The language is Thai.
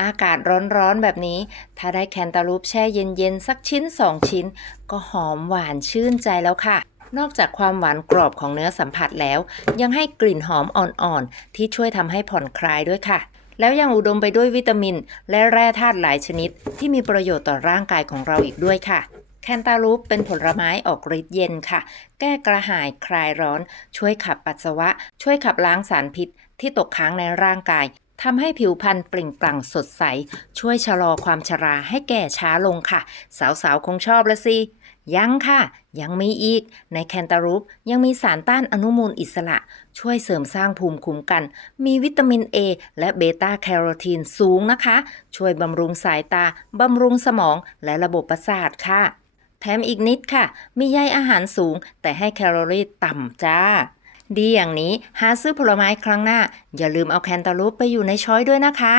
อากาศร้อนๆแบบนี้ ถ้าได้แคนตาลูปแช่เย็นๆ สักชิ้น 2 ชิ้น ก็หอมหวานชื่นใจแล้วค่ะ นอกจากความหวานกรอบของเนื้อสัมผัสแล้ว ยังให้กลิ่นหอมอ่อนๆ ที่ช่วยทำให้ผ่อนคลายด้วยค่ะ แล้วยังอุดมไปด้วยวิตามิน และแร่ธาตุหลายชนิด ที่มีประโยชน์ต่อร่างกายของเราอีกด้วยค่ะแคนตาลูปเป็นผลไม้ออกฤทธิ์เย็นค่ะ แก้กระหายคลายร้อน ช่วยขับปัสสาวะ ช่วยขับล้างสารพิษที่ตกค้างในร่างกาย ทำให้ผิวพรรณเปล่งปลั่งสดใส ช่วยชะลอความชราให้แก่ช้าลงค่ะ สาวๆ คงชอบละสิยังค่ะ ยังมีอีก ในแคนตาลูปยังมีสารต้านอนุมูลอิสระ ช่วยเสริมสร้างภูมิคุ้มกัน มีวิตามิน A และเบต้าแคโรทีนสูงนะคะ ช่วยบำรุงสายตา บำรุงสมองและระบบประสาทค่ะ แถมอีกนิดค่ะ มีใยอาหารสูงแต่ให้แคลอรี่ต่ำจ้า ดีอย่างนี้หาซื้อผลไม้ครั้งหน้า อย่าลืมเอาแคนตาลูปไปอยู่ในช้อยด้วยนะคะ